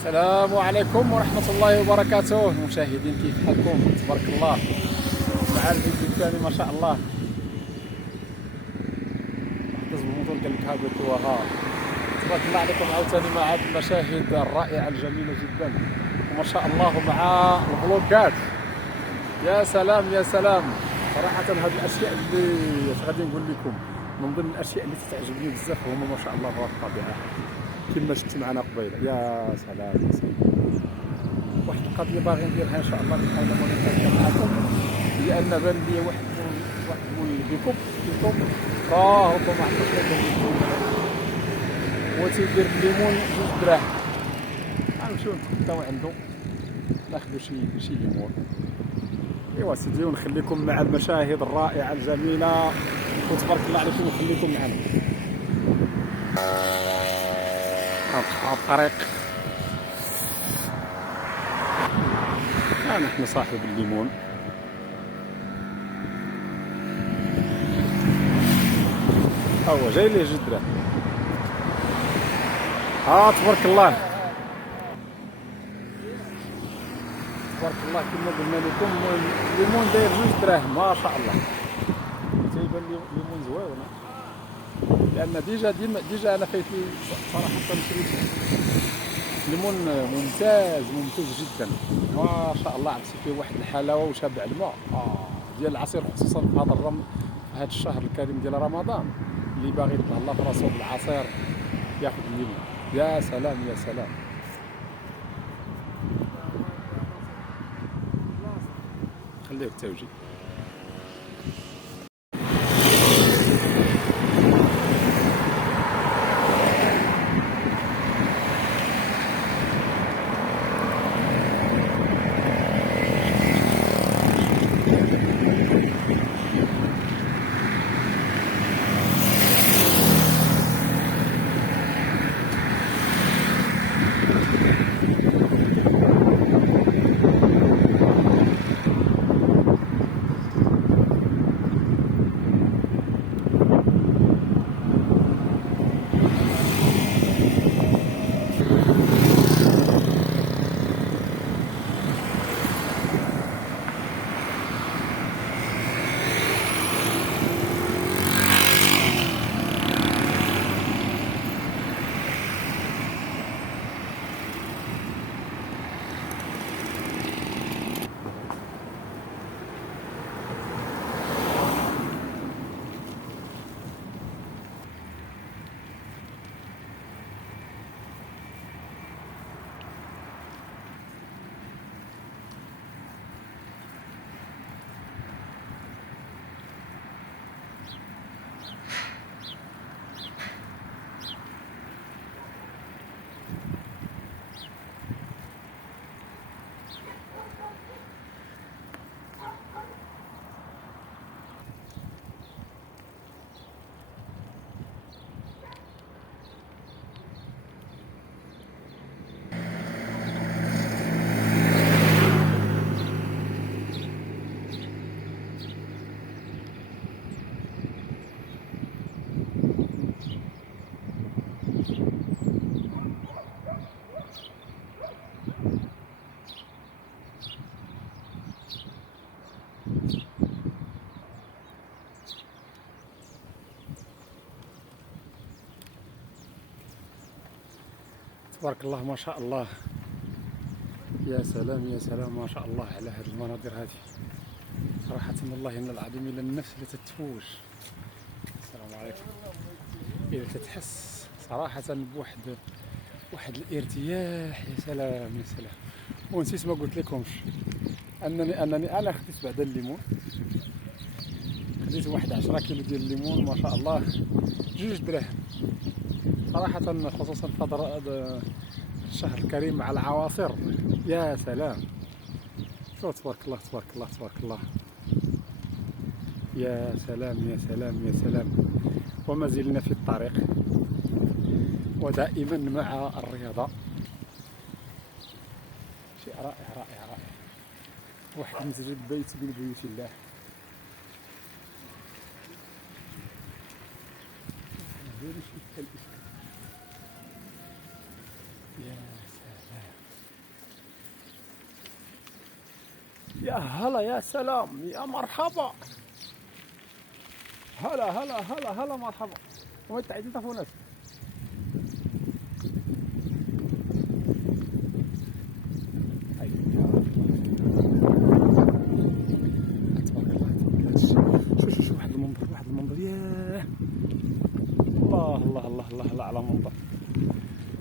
السلام عليكم ورحمة الله وبركاته. المشاهدين كيف حالكم؟ تبارك الله. مع الفيديو الثاني ما شاء الله. حدث بالموتور قال لك هابط وها. تبارك الله عليكم عاوتاني مع هذه المشاهد الرائعة الجميلة جدا وما شاء الله مع الفلوقات. يا سلام يا سلام. صراحة هذه الأشياء اللي غادي نقول لكم من ضمن الأشياء اللي تعجبني بزاف هما ما شاء الله في الطبيعة كما شفت معنا قبيله. يا سلام يا سلام. واحد القضيه باغي نديرها ان شاء الله نحاول نشاركها معكم، هي ان بان لي واحد البيكوب ربما عرفتش لكم هو تيدير الليمون 2 دراهم. غنمشيو نتغداو عنده ناخذ شي ليمون. ايوا سيدي ونخليكم مع المشاهد الرائعه الجميله وتبارك الله عليكم ونخليكم معنا على الطريق. نحن صاحب الليمون هو جاي ليه جدرة. تبارك الله تبارك الله. كما قلنا لكم الليمون داير 2 دراهم ما شاء الله. تيبان لي ليمون زويون لان ديجا انا فايتني صراحه شريت ليمون ممتاز جدا ما شاء الله. عرفتي فيه واحد الحلاوه وشابع الماء ديال العصير، خصوصا في هذا الشهر الكريم ديال رمضان اللي باغي يتهلا في راسو بالعصير ياخذ الليمون. يا سلام يا سلام. خليه التوجيه. تبارك الله ما شاء الله. يا سلام يا سلام ما شاء الله على هذه المناظر هذه. صراحة والله إن العظيم إلى النفس لا تتفوج. السلام عليكم. إذا تتحس صراحة بواحد الارتياح. يا سلام يا سلام. ونسيت ما قلت لكمش أنني أنا خديت بعد الليمون، خديت واحد 10 كيلو ديال الليمون ما شاء الله 2 دراهم. صراحة خصوصا في هذا الشهر الكريم مع العواصر. يا سلام. شوف تبارك الله تبارك الله تبارك الله. يا سلام يا سلام يا سلام. وما زلنا في الطريق ودائما مع الرياضة. شيء رائع رائع رائع. واحد مسجد بيت من بيوت الله. يا سلام. يا هلا يا سلام يا مرحبا. هلا هلا هلا هلا مرحبا. وين تعيدي تلفونات؟ شوف واحد المنظر، واحد المنظر، ياه الله الله الله الله الله على منظر،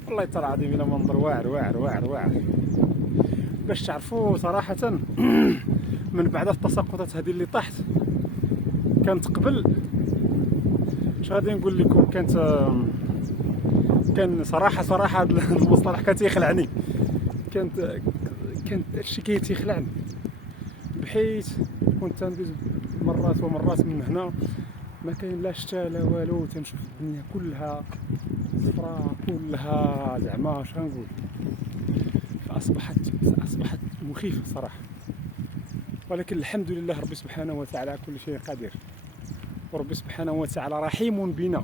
والله ترى العظيم الى منظر واعر واعر واعر واعر. باش تعرفوا صراحة من بعد التساقطات هذه اللي طاحت، كانت قبل اش غادي نقول لكم، كان صراحة هذا المصطلح كان تيخلعني، كانت هادشي تيخلعني، بحيث كنت تندوز مرات ومرات من هنا ما كاين لا شتا لا والو، تنشوف الدنيا كلها صفراء كلها زعما اش غنقول. فاصبحت مخيفه صراحه، ولكن الحمد لله ربي سبحانه وتعالى على كل شيء قدير، وربي سبحانه وتعالى رحيم بنا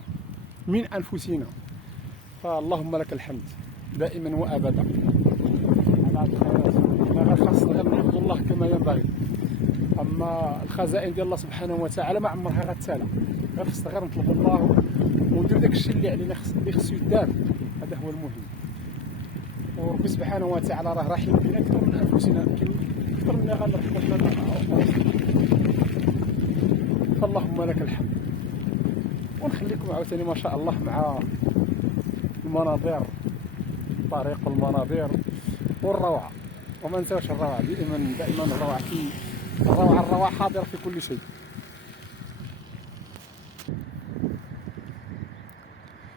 من انفسنا، فاللهم لك الحمد دائما وابدا على الخيرات. ما خاص غير نعبد الله كما ينبغي، اما الخزائن ديال الله سبحانه وتعالى ما عمرها غتسالى، غير خصنا غير نطلب الله وندير داك الشيء اللي علينا اللي خصو يدار، هذا هو المهم. وربي سبحانه وتعالى راه رحيم بنا اكثر من انفسنا، اكثر منا غنرحموا حنا، فاللهم لك الحمد. ونخليكم عاوتاني ما شاء الله مع المناظر، الطريق والمناظر والروعه، وما نساوش الروعه دائما الروعه، الروعه حاضره في كل شيء.